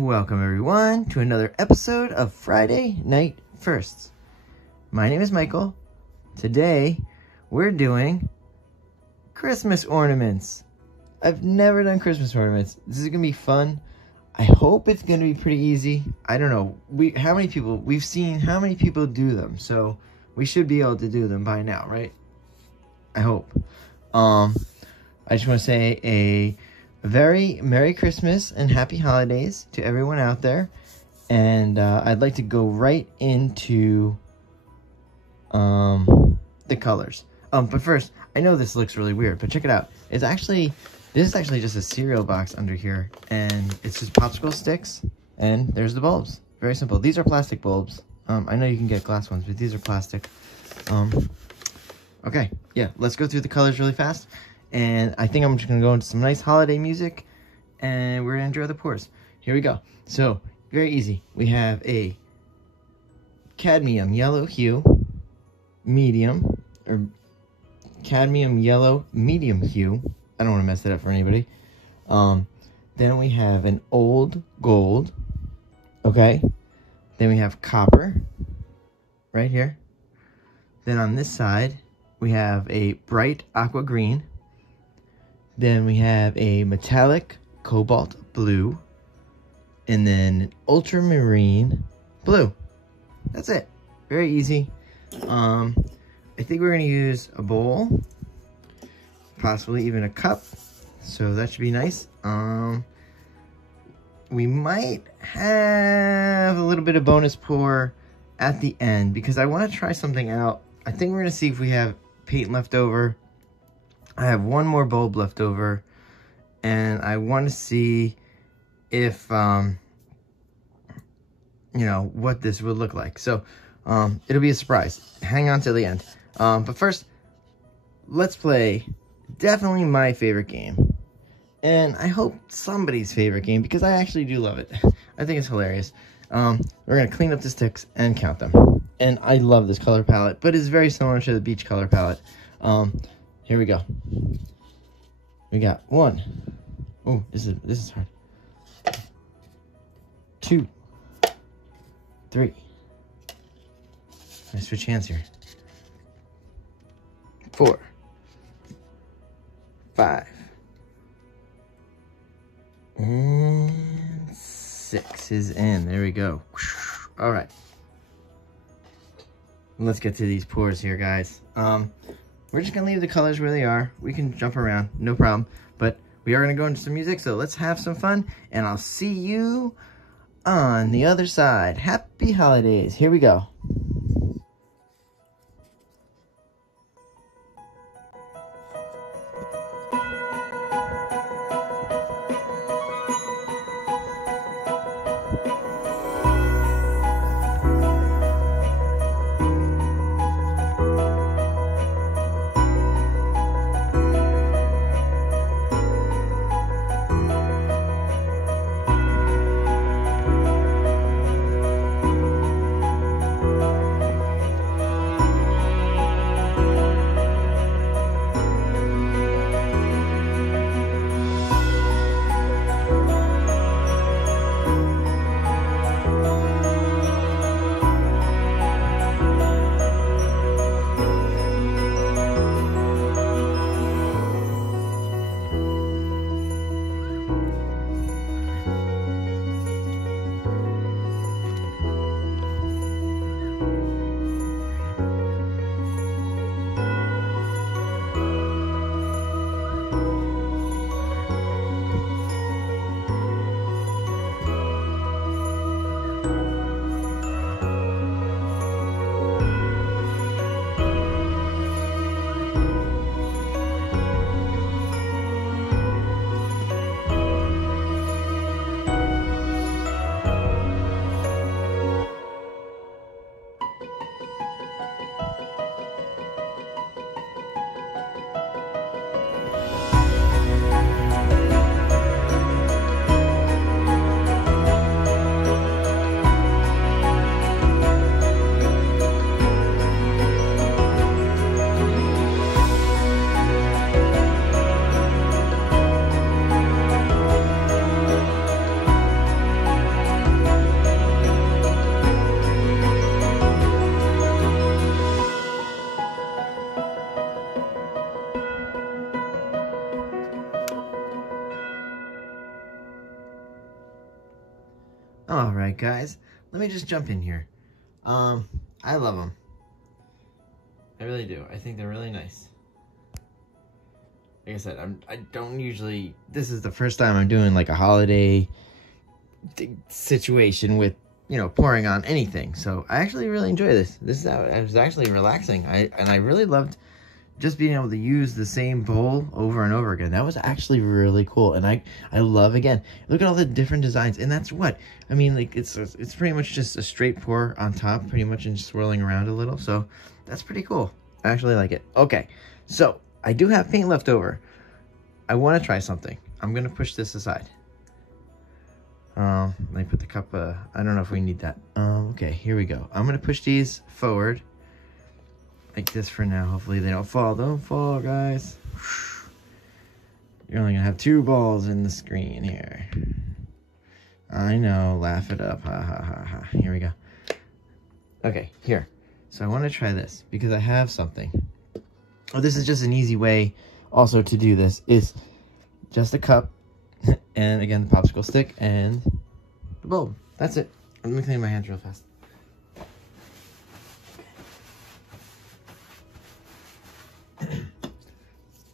Welcome everyone to another episode of Friday Night Firsts. My name is Michael. Today we're doing Christmas ornaments. I've never done Christmas ornaments. This is gonna be fun. I hope it's gonna be pretty easy. I don't know. We've seen how many people do them, so we should be able to do them by now, right? I hope. I just want to say a very Merry Christmas and Happy Holidays to everyone out there. And I'd like to go right into the colors. But first, I know this looks really weird, but check it out. This is actually just a cereal box under here, and it's just popsicle sticks, and there's the bulbs. Very simple. These are plastic bulbs. I know you can get glass ones, but these are plastic. Okay, yeah, let's go through the colors really fast. And I think I'm just going to go into some nice holiday music, and we're going to enjoy the pours. Here we go. So, very easy. We have a cadmium yellow hue, medium, or cadmium yellow medium hue. I don't want to mess that up for anybody. Then we have an old gold, okay? Then we have copper, right here. Then on this side, we have a bright aqua green. Then we have a metallic cobalt blue, and then ultramarine blue. That's it. Very easy. I think we're going to use a bowl, possibly even a cup, so that should be nice. We might have a little bit of bonus pour at the end because I want to try something out. I think we're going to see if we have paint left over. I have one more bulb left over, and I want to see if, you know, what this would look like. So, it'll be a surprise. Hang on till the end. But first, let's play definitely my favorite game. And I hope somebody's favorite game, because I actually do love it. I think it's hilarious. We're going to clean up the sticks and count them. And I love this color palette, but it's very similar to the beach color palette. Here we go. We got 1. Oh, this is hard. 2, 3. Let's switch hands here. 4, 5, and 6 is in. There we go. All right. Let's get to these pours here, guys. We're just going to leave the colors where they are. We can jump around, no problem. But we are going to go into some music, so let's have some fun. And I'll see you on the other side. Happy holidays. Here we go. All right, guys, let me just jump in here. I love them. I really do. I think they're really nice. Like I said, I don't usually, this is the first time I'm doing like a holiday situation with, you know, pouring on anything. So I actually really enjoy this. It was actually relaxing. And I really loved just being able to use the same bowl over and over again. That was actually really cool. And I love, again, look at all the different designs. And that's what, I mean, like it's pretty much just a straight pour on top, pretty much, and swirling around a little. So that's pretty cool. I actually like it. Okay, so I do have paint left over. I want to try something. I'm going to push this aside. Let me put the cup, I don't know if we need that. Okay, here we go. I'm going to push these forward like this for now. Hopefully they don't fall. Don't fall, guys. You're only going to have 2 balls in the screen here. I know, laugh it up. Ha, ha, ha, ha. Here we go. Okay, here. So I want to try this because I have something. Oh, this is just an easy way also to do this. Is just a cup and again the popsicle stick and the bulb. That's it. Let me clean my hands real fast.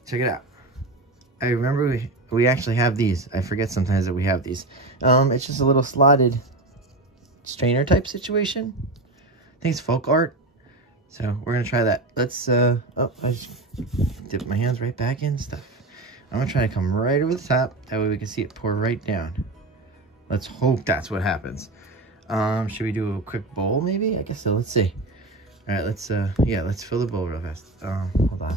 Check it out. I remember we actually have these. I forget sometimes that we have these. It's just a little slotted strainer type situation. I think it's folk art. So we're gonna try that. Let's oh, I just dip my hands right back in stuff. I'm gonna try to come right over the top. That way we can see it pour right down. Let's hope that's what happens. Should we do a quick bowl maybe? I guess so. Let's see. All right, let's let's fill the bowl real fast. Hold on.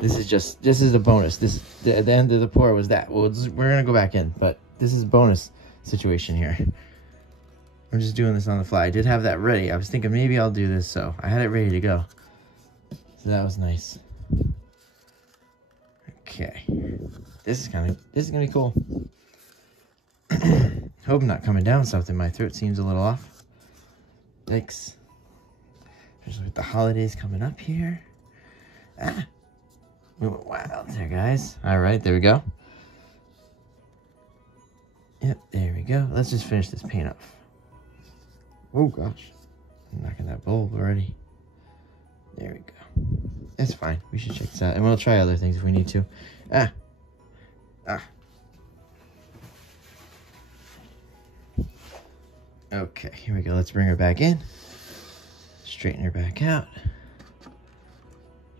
This is a bonus. This the end of the pour was that. We're gonna go back in, but this is a bonus situation here. I'm just doing this on the fly. I did have that ready. I was thinking maybe I'll do this, so I had it ready to go. So that was nice. Okay. This is gonna be cool. Hope I'm not coming down something. My throat seems a little off. Yikes. Especially with the holidays coming up here. Ah. We went wild there, guys. Alright, there we go. Yep, there we go. Let's just finish this paint off. Oh gosh, I'm knocking that bulb already. There we go. It's fine. We should check this out, and we'll try other things if we need to. Okay, here we go. Let's bring her back in. Straighten her back out.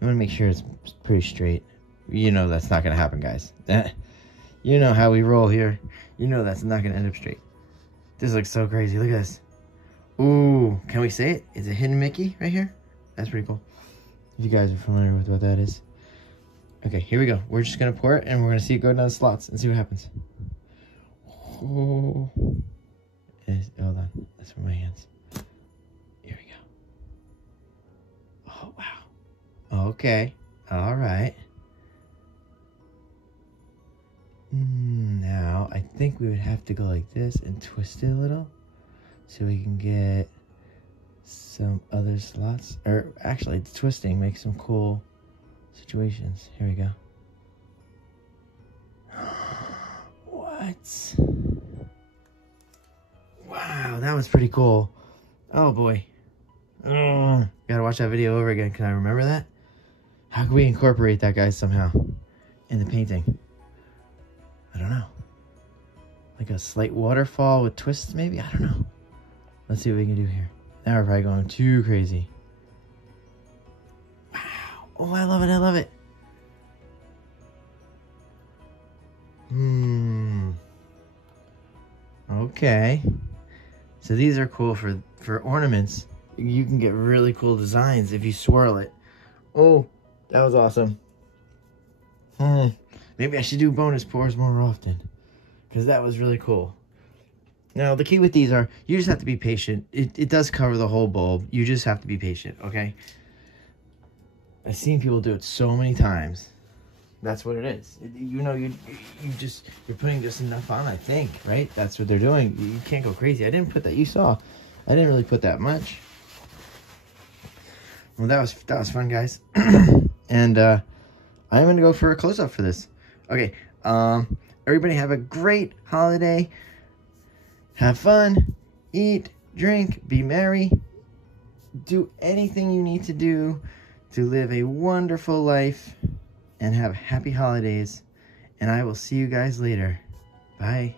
You want to make sure it's pretty straight. You know that's not going to happen, guys. You know how we roll here. You know that's not going to end up straight. This looks so crazy. Look at this. Ooh, can we say it? It's a hidden Mickey right here. That's pretty cool. If you guys are familiar with what that is. Okay, here we go. We're just going to pour it, and we're going to see it go down the slots and see what happens. Oh. Hold on. That's for my hands. Here we go. Oh, wow. Okay. All right. Now, I think we would have to go like this and twist it a little. So we can get some other slots. Or actually, the twisting makes some cool situations. Here we go. What? Wow, that was pretty cool. Oh boy. Gotta watch that video over again. Can I remember that? How can we incorporate that, guys, somehow in the painting? I don't know. Like a slight waterfall with twists, maybe? I don't know. Let's see what we can do here. Now we're probably going too crazy. Wow. Oh, I love it. I love it. Okay. So these are cool for ornaments. You can get really cool designs if you swirl it. Oh, that was awesome. Maybe I should do bonus pours more often, because that was really cool. Now, the key with these are, you just have to be patient. It does cover the whole bulb. You just have to be patient, okay? I've seen people do it so many times. That's what it is. You know, you're putting just enough on, I think, right? That's what they're doing. You can't go crazy. I didn't put that. You saw. I didn't really put that much. Well, that was fun, guys. And I'm going to go for a close-up for this. Okay. Everybody have a great holiday. have fun, eat, drink, be merry, do anything you need to do to live a wonderful life, and have happy holidays. And I will see you guys later. Bye.